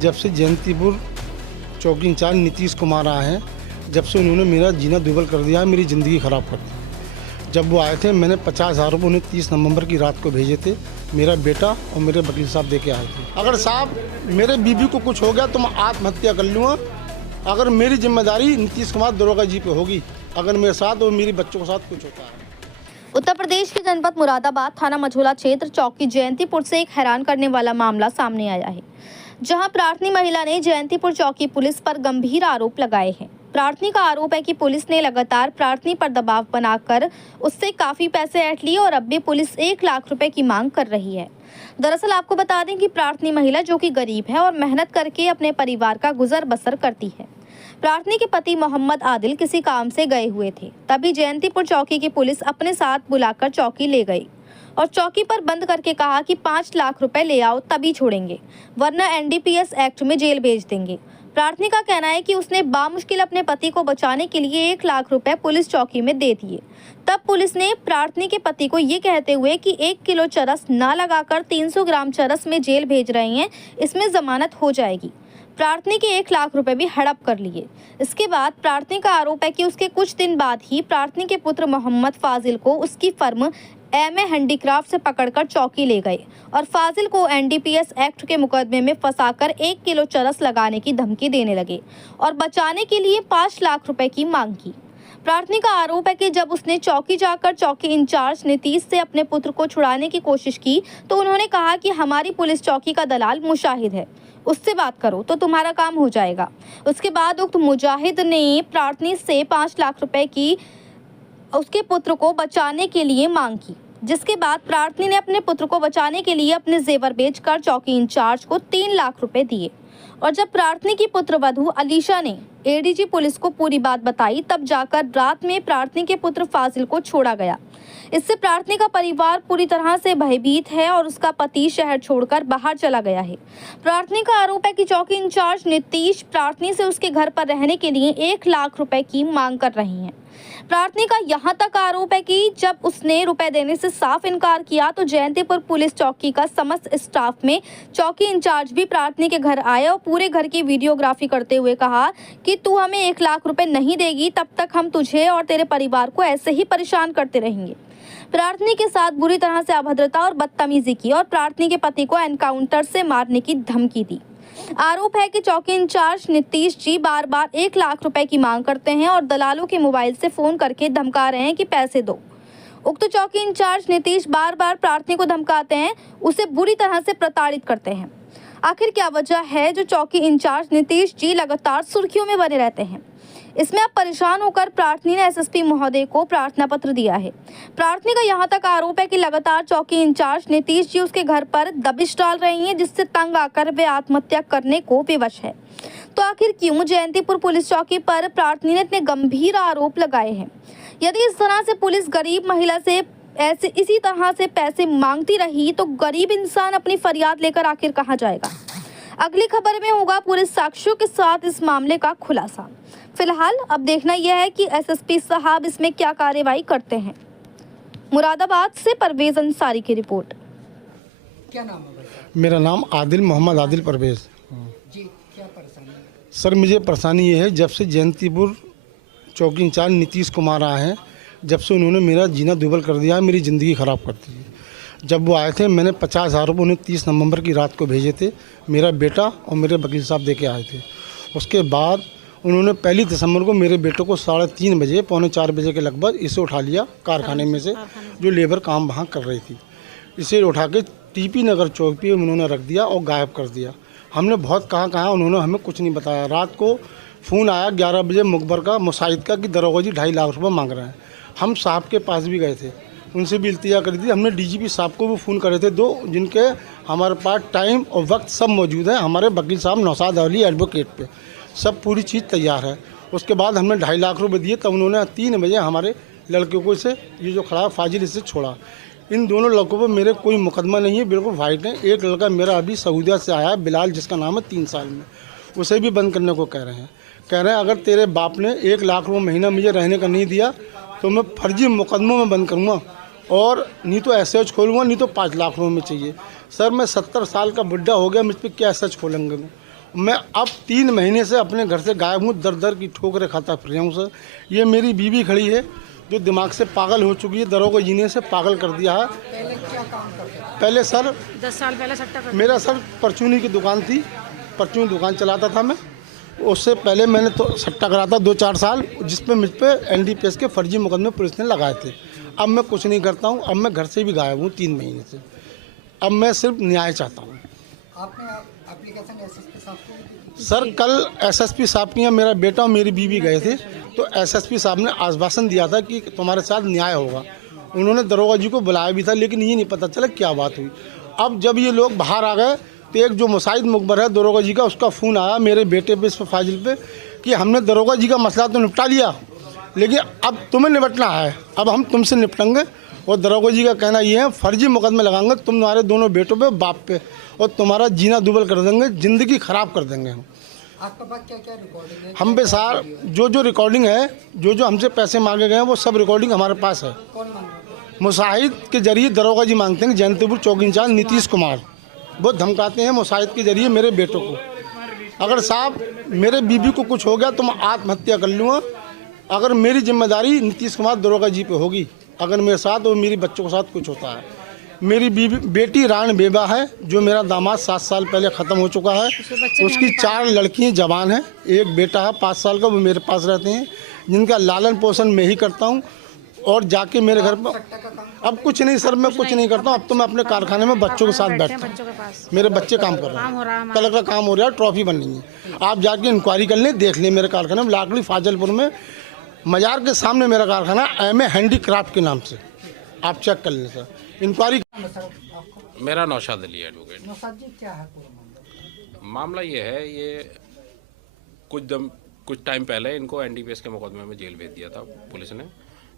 जब से जयंतीपुर चौकी इंचार्ज नीतीश कुमार आए हैं, जब से उन्होंने मेरा जीना दुर्बल कर दिया है, मेरी ज़िंदगी ख़राब कर दी। जब वो आए थे मैंने 50,000 रुपये उन्हें 30 नवंबर की रात को भेजे थे, मेरा बेटा और मेरे वकील साहब दे के आए थे। अगर साहब मेरे बीवी को कुछ हो गया तो मैं आत्महत्या कर लूँगा। अगर मेरी जिम्मेदारी नीतीश कुमार दरोगा जी पे होगी, अगर मेरे साथ और मेरे बच्चों के साथ कुछ होता है। उत्तर प्रदेश के जनपद मुरादाबाद थाना मझोला क्षेत्र चौकी जयंतीपुर से एक हैरान करने वाला मामला सामने आया है, जहां प्रार्थनी महिला ने जयंतीपुर चौकी पुलिस पर गंभीर आरोप लगाए हैं। प्रार्थनी का आरोप है कि पुलिस ने लगातार प्रार्थनी पर दबाव बनाकर उससे काफी पैसे ऐंठ लिए और अब भी पुलिस 1 लाख रुपए की मांग कर रही है। दरअसल आपको बता दें कि प्रार्थनी महिला जो कि गरीब है और मेहनत करके अपने परिवार का गुजर बसर करती है। प्रार्थनी के पति मोहम्मद आदिल किसी काम से गए हुए थे, तभी जयंतीपुर चौकी की पुलिस अपने साथ बुलाकर चौकी ले गई और चौकी पर बंद करके कहा कि 5 लाख रुपए ले आओ तभी छोड़ेंगे, वरना एनडीपीएस एक्ट में जेल भेज देंगे। प्रार्थनी का कहना है कि उसने बामुश्किल अपने पति को बचाने के लिए 1 लाख रुपए पुलिस चौकी में दे दिए। तब पुलिस ने प्रार्थनी के पति को ये कहते हुए कि 1 किलो चरस ना लगाकर 300 ग्राम चरस में जेल भेज रहे हैं, इसमें जमानत हो जाएगी। प्रार्थनी के 1 लाख रुपए भी हड़प कर लिए। इसके बाद प्रार्थनी का आरोप है कि उसके कुछ दिन बाद ही प्रार्थनी के पुत्र मोहम्मद फाजिल को उसकी फर्म एमए हैंडीक्राफ्ट से पकड़कर चौकी ले गए और फाजिल को एनडीपीएस एक्ट के मुकदमे में फंसाकर 1 किलो चरस लगाने की धमकी देने लगे और बचाने के लिए 5 लाख रुपए की मांग की। प्रार्थनी का आरोप है कि जब उसने चौकी जाकर चौकी इंचार्ज नीतीश से अपने पुत्र को छुड़ाने की कोशिश की तो उन्होंने कहा कि हमारी पुलिस चौकी का दलाल मुशाहिद है, उससे बात करो तो तुम्हारा काम हो जाएगा। उसके बाद उक्त मुजाहिद ने प्रार्थनी से 5 लाख रुपए की उसके पुत्र को बचाने के लिए मांग की, जिसके बाद प्रार्थनी ने अपने पुत्र को बचाने के लिए अपने जेवर बेचकर चौकी इंचार्ज को 3 लाख रुपए दिए और जब प्रार्थनी की पुत्रवधू अलीशा ने एडीजी पुलिस को पूरी बात बताई तब जाकर रात में प्रार्थनी के पुत्र फाजिल को छोड़ा गया। इससे प्रार्थनी का परिवार पूरी तरह से भयभीत है और उसका पति शहर छोड़कर बाहर चला गया है। प्रार्थनी का आरोप है कि चौकी इंचार्ज नीतीश प्रार्थनी से उसके घर पर रहने के लिए 1 लाख रुपए की मांग कर रही हैं। प्रार्थनी का यहाँ तक आरोप है कि जब उसने रुपए देने से साफ इनकार किया तो जयंतीपुर पुलिस चौकी का समस्त स्टाफ में चौकी इंचार्ज भी प्रार्थनी के घर आए और पूरे घर की वीडियोग्राफी करते हुए कहा कि तू हमें 1 लाख रुपए नहीं देगी तब तक हम तुझे और तेरे परिवार को ऐसे ही परेशान करते रहेंगे। प्रार्थनी के साथ बुरी तरह से अभद्रता और बदतमीजी की और प्रार्थनी के पति को एनकाउंटर से मारने की धमकी दी। आरोप है कि चौकी इंचार्ज नीतीश जी बार बार 1 लाख रुपए की मांग करते हैं और दलालों के मोबाइल से फोन करके धमका रहे हैं कि पैसे दो। उक्त चौकी इंचार्ज नीतीश बार बार प्रार्थनी को धमकाते हैं, उसे बुरी तरह से प्रताड़ित करते हैं। आखिर क्या वजह है जो चौकी इंचार्ज नीतीश जी लगातार सुर्खियों में बने रहते हैं? इसमें अब परेशान होकर प्रार्थनी ने एसएसपी महोदय को प्रार्थना पत्र दिया है। प्रार्थनी का यहाँ तक आरोप है कि लगातार चौकी इंचार्ज नीतीश जी उसके घर पर दबिश डाल रही हैं, जिससे तंग आकर वे आत्महत्या करने को विवश है। तो आखिर क्यों जयंतीपुर पुलिस चौकी पर प्रार्थनी ने इतने गंभीर आरोप लगाए हैं? यदि इस तरह से पुलिस गरीब महिला से इसी तरह से पैसे मांगती रही तो गरीब इंसान अपनी फरियाद लेकर आखिर कहाँ जाएगा? अगली खबर में होगा पूरे साक्ष्यों के साथ इस मामले का खुलासा। फिलहाल अब देखना यह है कि एसएसपी साहब इसमें क्या कार्रवाई करते हैं। मुरादाबाद से परवेज अंसारी की रिपोर्ट। क्या नाम है? मेरा नाम आदिल मोहम्मद आदिल परवेज जी, क्या परेशानी है? सर मुझे परेशानी ये है, जब से जयंतीपुर चौकी इंचार्ज नीतीश कुमार आए हैं, जब से उन्होंने मेरा जीना दुर्बल कर दिया, मेरी ज़िंदगी ख़राब कर दी है। जब वो आए थे मैंने 50,000 रुपये उन्हें 30 नवंबर की रात को भेजे थे, मेरा बेटा और मेरे वकील साहब दे के आए थे। उसके बाद उन्होंने 1 दिसंबर को मेरे बेटे को 3:30 बजे, 3:45 बजे के लगभग इसे उठा लिया कारखाने में से, जो लेबर काम वहाँ कर रही थी। इसे उठा के टीपी नगर चौक पे उन्होंने रख दिया और गायब कर दिया। हमने बहुत कहा, उन्होंने हमें कुछ नहीं बताया। रात को फ़ोन आया 11 बजे मुखबर का, मुशाहिद का, कि दरोगा जी 2.5 लाख रुपये मांग रहे हैं। हम साहब के पास भी गए थे, उनसे भी इल्तिजा करी थी। हमने डीजीपी साहब को भी फ़ोन करे थे, 2 जिनके हमारे पास टाइम और वक्त सब मौजूद है। हमारे वकील साहब नौशाद अली एडवोकेट पे सब पूरी चीज़ तैयार है। उसके बाद हमने 2.5 लाख रुपये दिए, तब उन्होंने 3 बजे हमारे लड़के को से ये जो खड़ा है फाजिल, इससे छोड़ा। इन दोनों लड़कों पर मेरे कोई मुकदमा नहीं है, बिल्कुल वाइट है। एक लड़का मेरा अभी सऊदीया से आया है, बिलाल, जिसका नाम है, 3 साल में, उसे भी बंद करने को कह रहे हैं। अगर तेरे बाप ने 1 लाख रुपये महीना मुझे रहने का नहीं दिया तो मैं फर्जी मुकदमों में बंद करूँगा, और नहीं तो एसएच खोलूँगा, नहीं तो 5 लाख रुपये में चाहिए। सर मैं 70 साल का बुढ़ा हो गया, मुझ पर क्या एसएच खोलेंगे? मैं अब 3 महीने से अपने घर से गायब हूँ, दर दर की ठोकरें खाता फिर रहा हूँ सर। ये मेरी बीवी खड़ी है जो दिमाग से पागल हो चुकी है, दरोगा जी ने से पागल कर दिया है। पहले क्या काम करते थे? पहले सर 10 साल पहले सट्टा कर मेरा सर परचूनी की दुकान थी, परचूनी दुकान चलाता था मैं। उससे पहले मैंने तो सट्टा करा था 2-4 साल, जिसपे मुझ पे एनडीपीएस के फर्जी मुकदमे पुलिस ने लगाए थे। अब मैं कुछ नहीं करता हूँ, अब मैं घर से भी गायब हूँ 3 महीने से। अब मैं सिर्फ न्याय चाहता हूँ। आपने एप्लीकेशन एसएसपी साहब को दी थी? सर कल एसएसपी साहब की यहाँ मेरा बेटा और मेरी बीवी गए थे, तो एसएसपी साहब ने आश्वासन दिया था कि तुम्हारे साथ न्याय होगा। उन्होंने दरोगा जी को बुलाया भी था, लेकिन ये नहीं पता चला क्या बात हुई। अब जब ये लोग बाहर आ गए तो एक जो मुसाहिद मुकबर है दरोगा जी का, उसका फ़ोन आया मेरे बेटे पे, इस पर फाजिल पे, कि हमने दरोगा जी का मसला तो निपटा लिया, लेकिन अब तुम्हें निपटना है, अब हम तुमसे निपटेंगे। और दरोगा जी का कहना ये है फर्जी मुकदमे लगाएंगे तुम्हारे दोनों बेटों पे, बाप पे, और तुम्हारा जीना दुबल कर देंगे, ज़िंदगी ख़राब कर देंगे हम। आपके पास क्या क्या रिकॉर्डिंग है? हम पे सार जो रिकॉर्डिंग है, जो हमसे पैसे मांगे गए हैं, वो सब रिकॉर्डिंग हमारे पास है। कौन मांग रहा है? मुसाहिद के जरिए दरोगा जी मांगते हैं, जयंतीपुर चौकी इंचार्ज नीतीश कुमार, वो धमकाते हैं मुसाहिद के जरिए मेरे बेटों को। अगर साहब मेरे बीबी को कुछ हो गया तो मैं आत्महत्या कर लूँगा। अगर मेरी जिम्मेदारी नीतीश कुमार दरोगा जी पे होगी, अगर मेरे साथ और मेरी बच्चों के साथ कुछ होता है। मेरी बेटी रान बेबा है, जो मेरा दामाद 7 साल पहले ख़त्म हो चुका है। उसकी 4 लड़कियाँ जवान हैं, एक बेटा है 5 साल का, वो मेरे पास रहते हैं, जिनका लालन पोषण मैं ही करता हूँ। और जाके मेरे घर पर सट्टा का काम? अब कुछ नहीं सर, मैं कुछ नहीं करता हूँ। अब तो मैं अपने कारखाने में बच्चों के साथ बैठता हूँ, बच्चों के पास मेरे बच्चे काम कर रहे हैं, कल का काम हो रहा है, ट्रॉफी बन रही है। आप जाके इंक्वायरी कर लें, देख लें मेरे कारखाने में, लाकड़ी फाजलपुर में मजार के सामने मेरा कारखाना एम ए हैंडीक्राफ्ट के नाम से, आप चेक कर लें सर, इंक्वायरी। सर आपको मेरा नौशाद अली एडवोकेट। नौशाद जी क्या है पूरा मामला? मामला ये है, ये कुछ टाइम पहले इनको एनडीपीएस के मुकदमे में जेल भेज दिया था पुलिस ने।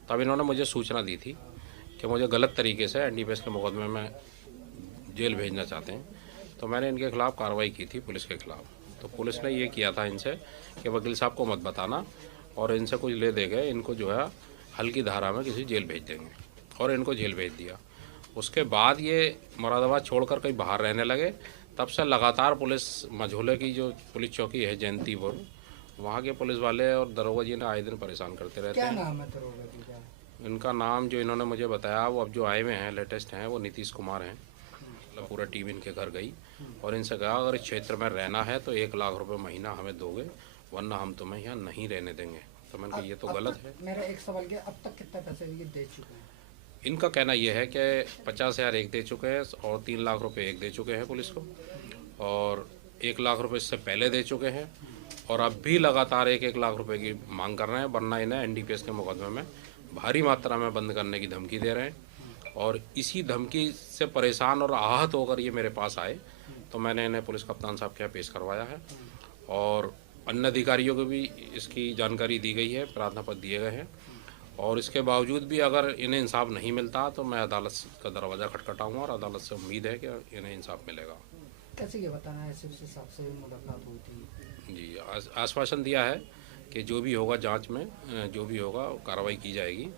तब इन्होंने मुझे सूचना दी थी कि मुझे गलत तरीके से एनडीपीएस के मुकदमे में जेल भेजना चाहते हैं, तो मैंने इनके खिलाफ़ कार्रवाई की थी पुलिस के खिलाफ़। तो पुलिस ने ये किया था इनसे कि वकील साहब को मत बताना, और इनसे कुछ ले दे गए, इनको जो है हल्की धारा में किसी जेल भेज देंगे, और इनको जेल भेज दिया। उसके बाद ये मुरादाबाद छोड़कर कहीं बाहर रहने लगे। तब से लगातार पुलिस मझोले की जो पुलिस चौकी है जयंतीपुर, वहाँ के पुलिस वाले और दरोगा जी ने आए दिन परेशान करते रहते क्या हैं। नाम है दरोगा जी का? इनका नाम जो इन्होंने मुझे बताया, वो अब जो आए हुए हैं लेटेस्ट हैं, वो नीतीश कुमार हैं। मतलब पूरा टीम इनके घर गई और इनसे कहा अगर इस क्षेत्र में रहना है तो 1 लाख रुपए महीना हमें दोगे, वरना हम तुम्हें यहाँ नहीं रहने देंगे। तो मैंने कहा ये तो गलत है। मेरा एक सवाल के, अब तक कितना पैसे ये दे चुके हैं? इनका कहना यह है कि 50,000 एक दे चुके हैं और 3 लाख रुपए एक दे चुके हैं पुलिस को, और 1 लाख रुपए इससे पहले दे चुके हैं, और अब भी लगातार 1-1 लाख रुपए की मांग कर रहे हैं, वरना इन्हें एनडीपीएस के मुकदमे में भारी मात्रा में बंद करने की धमकी दे रहे हैं। और इसी धमकी से परेशान और आहत होकर ये मेरे पास आए, तो मैंने इन्हें पुलिस कप्तान साहब के यहाँ पेश करवाया है, और अन्य अधिकारियों को भी इसकी जानकारी दी गई है, प्रार्थना पत्र दिए गए हैं। और इसके बावजूद भी अगर इन्हें इंसाफ नहीं मिलता तो मैं अदालत का दरवाज़ा खटखटाऊंगा, और अदालत से उम्मीद है कि इन्हें इंसाफ मिलेगा। कैसे ये बताना है, एसएसपी साहब से मुलाकात हुई थी? जी, आश्वासन दिया है कि जो भी होगा जांच में, जो भी होगा कार्रवाई की जाएगी,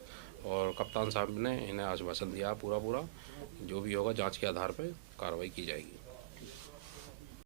और कप्तान साहब ने इन्हें आश्वासन दिया पूरा जो भी होगा जांच के आधार पर कार्रवाई की जाएगी।